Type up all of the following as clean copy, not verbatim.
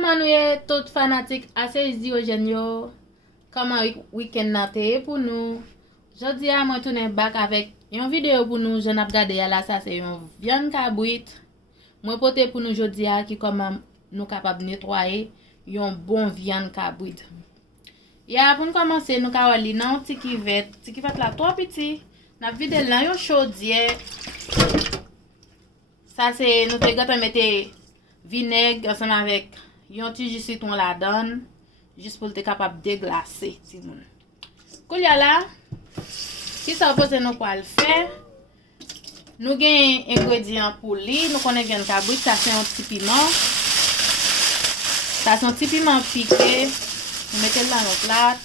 Comment nous est tout fanatique assez diogène yo? Comment week-end naté pour nous? Jodi a moi tourner back avec une vidéo pour nous, je n'ai regardé là ça c'est une viande cabrit. Moi porter pour nous jodi a qui comment nous capable nettoyer une bon viande cabrit. Ya pour commencer nous ka wali nan ti kivet la trop petit. N'a vide là yon chaudière. Ça c'est nous te gâte mettre vinaigre ensemble avec yon ti jus citron la donne juste pour être capable de déglacer ti moun. Kounya là qui ça pose nous pour le faire. Nous gain ingrédients pour li, nous connaît viande cabrit, ça c'est un petit piment. Ça c'est un petit piment piqué. Nous mettons là dans plat.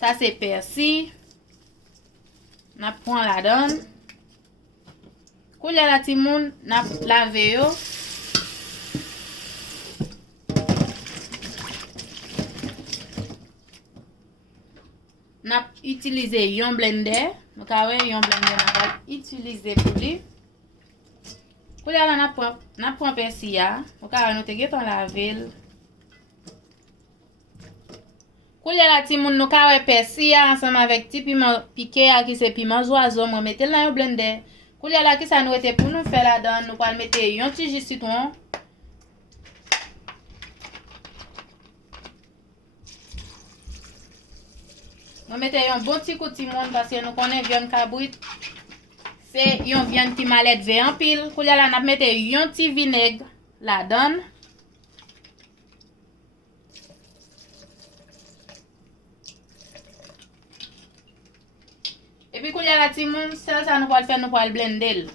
Ça c'est persil. On prend la donne. Kounya la ti moun, n'a lavé yo. N'a utilisé yon blender. Donc yon blender n'a utilisé pour lui. Kounya la n'a prend persil ya. Donc nous te geton laver. Kounya la ti moun nou ka wè persil ensemble avec ti piment piqué qui c'est piment oiseau, moi mettez là yon blender. Kounya la ki ça nous était pour nous faire la donne, nous va mettre yon ti jus citron. Nous mettons un bon petit coup de timon parce que nous connaissons viande cabrit. C'est une viande qui m'a l'aide en pile. Kounya la nous mettons un petit vinaigre la donne. Et puis kounya la timon, ça nous va le faire, nous va le blender.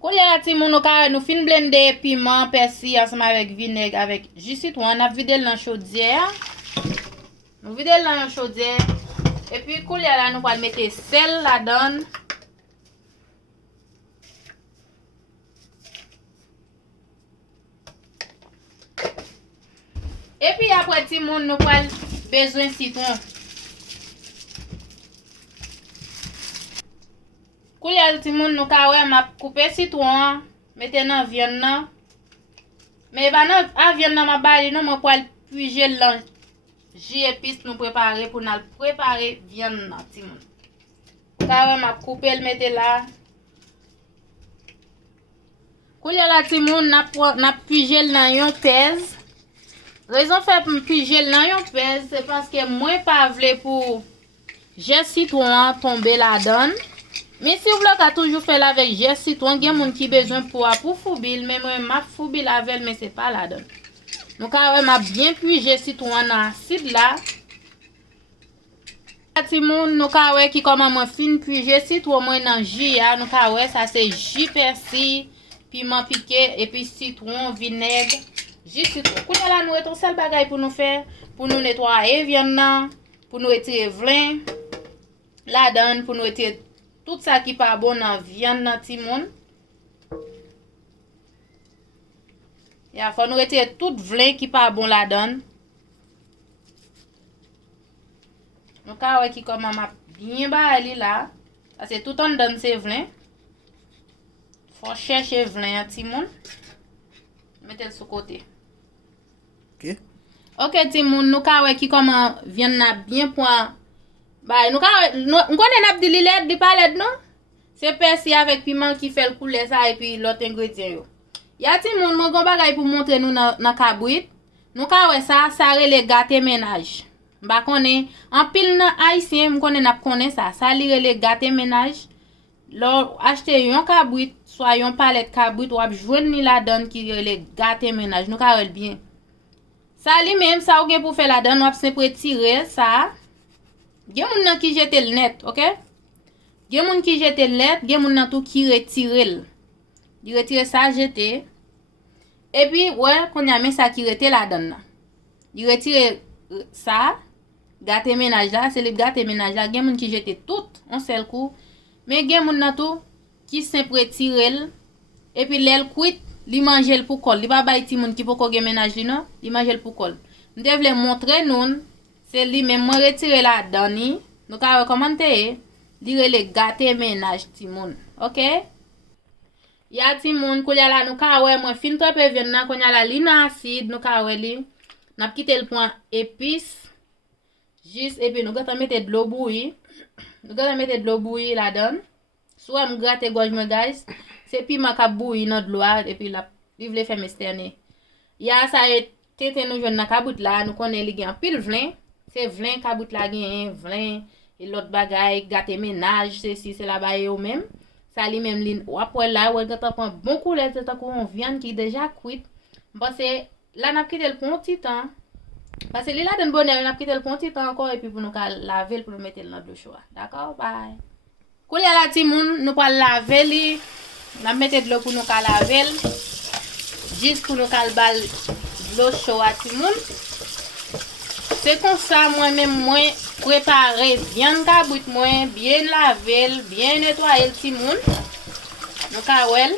Kounya la timon, nous fin blender piment, persil ensemble avec vinaigre, avec jus citron. On a vidé dans la chaudière. Nous vidé dans la chaudière. Et puis kounya la nous va mettre sel la donne. Et puis après timon, nous va besoin de citron. Kounya ti moun nou ka wè m'a couper citron, mettez dans viande nan. Mais ba nan a viande nan m'a bali non moi pour puiger l'an. J épice nous préparer pour nous préparer viande nan ti moun. Ka wè m'a couper le mettez là. Kounya la ti moun n'a puiger nan yon pèse. Raison fait pour puiger nan yon pèse c'est parce que moi pas vle pour j'ai citron tomber la donne. Mais si vous voulez toujours faire avec j'ai citron, il y a des gens qui ont besoin pour foubil, mais moi m'a foubil avec mais c'est pas la donne. Donc m'a bien puiger citron dans acide là. Ti moun nou ka wè qui comment moi fin puiger citron moi dans jus ya, nou ka wè ça c'est jus persil, piment piqué et puis citron, vinaigre, jus citron. Kounya la nou eton seul bagay pour nous faire, pour nous nettoyer viande nan, pour nous retirer vlin la donne, pour nous retirer tout ça qui pas bon dans viande dans ti moun. Ya faut nous retirer tout vlin qui pas bon la donne. Donc ka wè qui comment m'a bien bali là parce que tout en donne c'est vlin. Faut chercher vlin ti moun. Mettez sur côté. OK. OK ti moun nou ka wè qui comment viande na bien point. Bah, nous connaissons n'a di liled di palette non? C'est persil avec piment qui fait le couleur ça et puis l'autre ingrédient yo. Ya ti moun mon gon bagay pour montrer nous dans cabrit. Nous ka wè ça rele gâté ménage. Ba connait en pile nan haïtien m connait n'a connait ça li rele gâté ménage. Lors acheter yon cabrit soit yon palette cabrit ou ap joindre la donne qui rele gâté ménage. Nous ka rele bien. Ça li même ça ou gen pour faire la donne ou ap simple tirer ça. Gen moun nan ki jete le net, OK? Gen moun ki jete le net, gen moun nan tout qui retire l. Di retire ça jeter. Et puis ouais, qu'on y a mis ça qui rete la donne. Di retire ça, gâté ménage là, c'est le gâté ménage là, gen moun ki jete tout en seul coup. Mais gen moun nan tout qui simple retire l. Et puis l'el cuit, li mange l pour col. Li pa bay ti moun ki poko gen ménage li non, li mange l pour col. Nous devons montrer nous. C'est lui même moi retirer la donne. Donc à commenter, dire le gâté ménage ti moun. OK? Ya ti moun kou la nou ka wè mwen fin trempe viande nan kon ya la li nan acide nou ka wè li. N'a quitté le point épice. Juste et puis nous gata mettre de l'eau bouillie. Nous gata mettre de l'eau bouillie là-dedans. Soit me gratter gorge me guys. C'est piment qui bouilli dans de l'eau et puis la vivre les faire mesterner. Ya ça tete nous joindre dans kabout là, nous connaît li gen pile vlin. C'est vlin kabout là gen, vlin et l'autre bagaille gâté ménage, ceci c'est la baye ou même. Ça li même li après là, ou gata prend bon couleur, c'est qu'on viande qui déjà cuite. Parce que là n'a quitté le pour un petit temps. Parce que là donne bonheur, n'a quitté le pour un petit temps encore et puis pour nous laver pour nous mettre dans l'eau chaude. D'accord? Bye. Koulé la ti moun, nous pas laver li. N'a mettre de l'eau pour nous laver. Juste pour nous bal l'eau chaude à ti moun. C'est comme ça moi-même moi préparer viande kabout moi bien laver, bien nettoyer le ti moun. Nous kawel.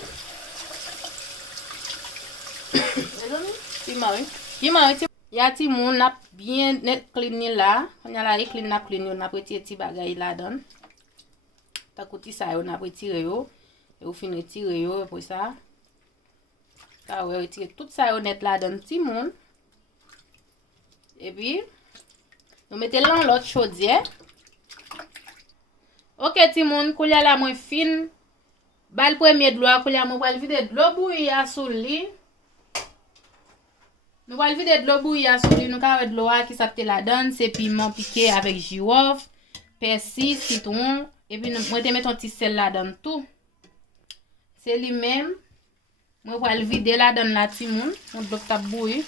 Ya ti moun nap bien net clean ni la. On a la clean nap clean yo nap retire ti bagay la don. Ta kouti sa yo nap retire yo. Et ou fin retire yo après ça. Ta ouais retire tout ça yo net la don ti moun. Et puis nous mettez là l'autre chaudière. OK ti moun kou la moins fin. Bal premier de l'eau kou la mo pral vide de l'eau bouillie sous li. Nous allons vider de l'eau bouillie sur lui, nous allons de l'eau qui s'appelle la donne, c'est piment piqué avec girofle, persil, citron, et puis nous mettons un petit sel là dedans tout. C'est lui-même. Nous allons vider la donne la timoun, on bloque ta bouillie.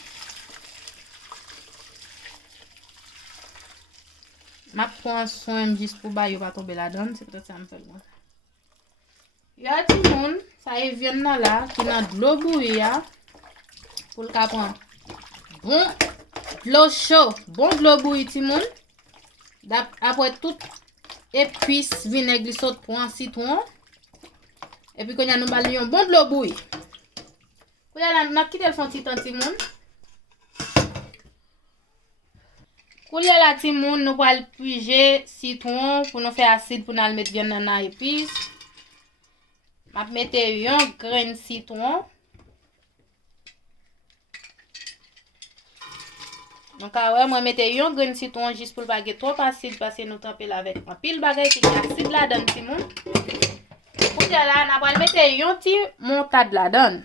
Je prends soin juste pour ne pas tomber la donne, c'est peut-être ça me fait bon. Il y a timoun, ça y vient là, qui a de l'eau bouillie pour le prendre. Bon, l'eau chaude, bon de l'eau bouillie ti moun. Après tout épice, vinaigre, saute pour un citron. Et puis quand y a nous balions bon de l'eau bouillie. Quand y a n'a quitté le fond ti moun. Quand y a la ti moun, nous va piger citron pour nous faire acide pour nous mettre bien dans épice. M'a mettre un grain de citron. Donc ouais, moi mettez un grain de citron juste pour pas que trop acide parce que nous tremper avec un pile bagay qui acide là dedans ti moun. Pour là n'a pas mettre un petit montade là dedans.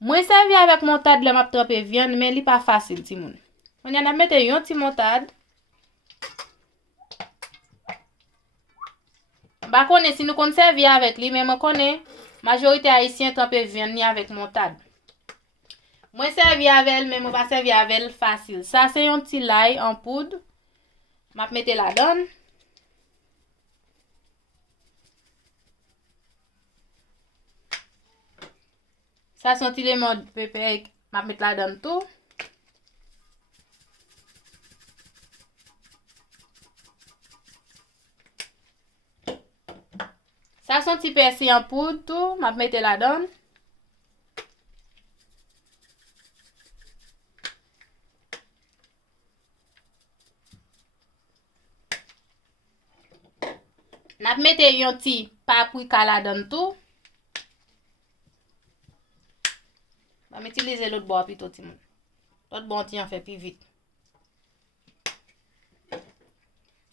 Moi servi avec montade là m'a tremper viande mais li pas facile ti moun. On y a mettre un petit montade. Ba connait si nous kon servi avec lui mais moi connais majorité haïtien tremper viande ni avec montade. Moi servi avec elle mais moi pas servi avec elle facile. Ça c'est un petit l'ail en poudre. M'a mettre la donne. Ça c'est un petit lemon de pépé m'a mettre la donne tout. Ça c'est un petit persil en poudre tout, m'a mettre la donne. N'a mette un petit paprika la donne tout. Va m'utiliser l'autre bord plutôt ti moun. L'autre bord ti en fait plus vite.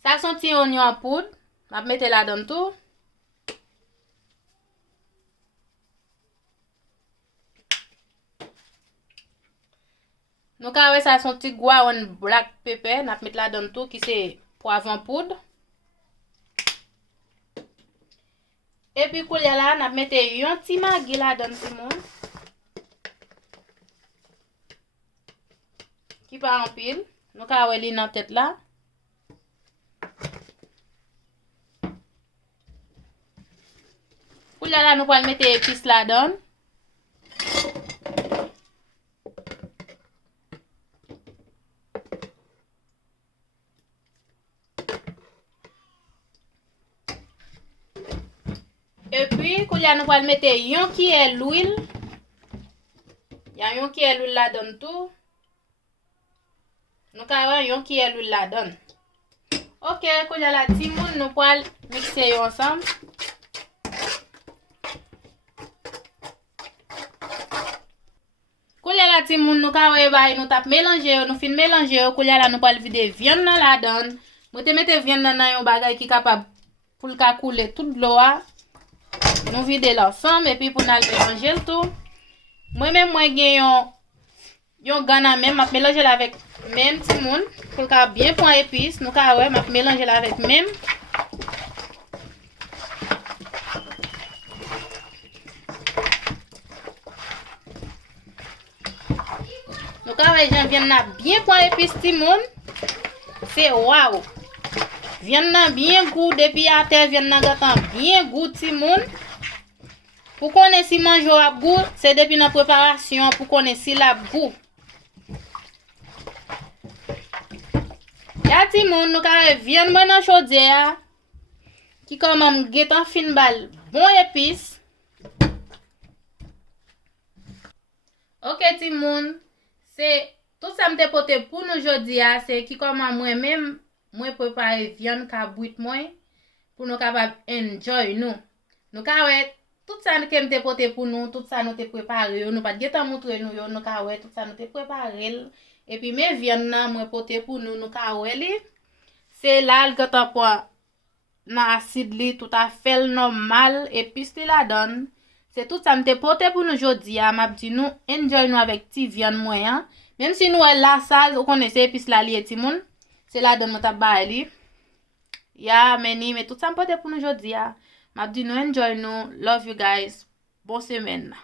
Ça son petit oignon en poudre, va mettre la donne tout. Nous ka ça son petit guawan black pepper, n'a mettre la donne tout qui c'est poivre en poudre. Et puis kou là, n'a mette un petit maggi là dedans ti moun. Qui pas en pile. Nous ka wè li nan tête là. Kou là nous va mettre épice là dedans. Et puis, quand nous allons mettre un qui est l'huile. Il y a un qui est l'huile là-dedans tout. Nous allons un qui est l'huile là-dedans. Ok, quand y a la timoun, nous allons mixer ensemble. ti moun nou ka wè bay nou tap mélanger yo, nou fin mélanger yo, kou la nou pal vide viande nan la don. Mwen te mette viande nan yon bagay ki kapab pou l ka koule tout l'eau a. Nou vide l'ensemble et puis pou nan mélanger l tout. Mwen gen yon gana même, m'a mélanger la avec même ti moun pour ka bien point épice, nou ka wè m'a mélanger la avec même. Nou ka wè jan viande nan bien point épice ti moun. C'est waouh. Viande nan bien goût depuis à terre, viande nan gatan bien goût ti moun. Pour connaître si manger à goût, c'est depuis la préparation pour connaître si la goût. Ya ti moun nou ka viande mwen nan chaudière qui comme getan fin bal bon épice. OK ti moun, c'est tout ça m'te pote pour nous jodi a, c'est qui comme moi-même moi préparer viande ka bouit moi pour nous capable enjoy nous. Nous ka wè tout ça que m'te pote pour nous, tout ça nous te préparé, nous pas getan montrer nous yo, nous ka wè tout ça nous te préparé. Et puis mes viande nan moi pote pour nous ka wè li. C'est là le gata pour nan acide li tout à fait normal et puis c'est la donne. C'est tout ça m'te pote pour nous jodi a, m'a dit nous enjoy nous avec ti viande moyen. Même si nous est la salle, vous connaissez puis la li et ti moun, c'est la donne m'ta ba li. Ya meni mais tout ça m'pote pour nous jodi a. M'a dit nous enjoy nous, love you guys. Bonne semaine.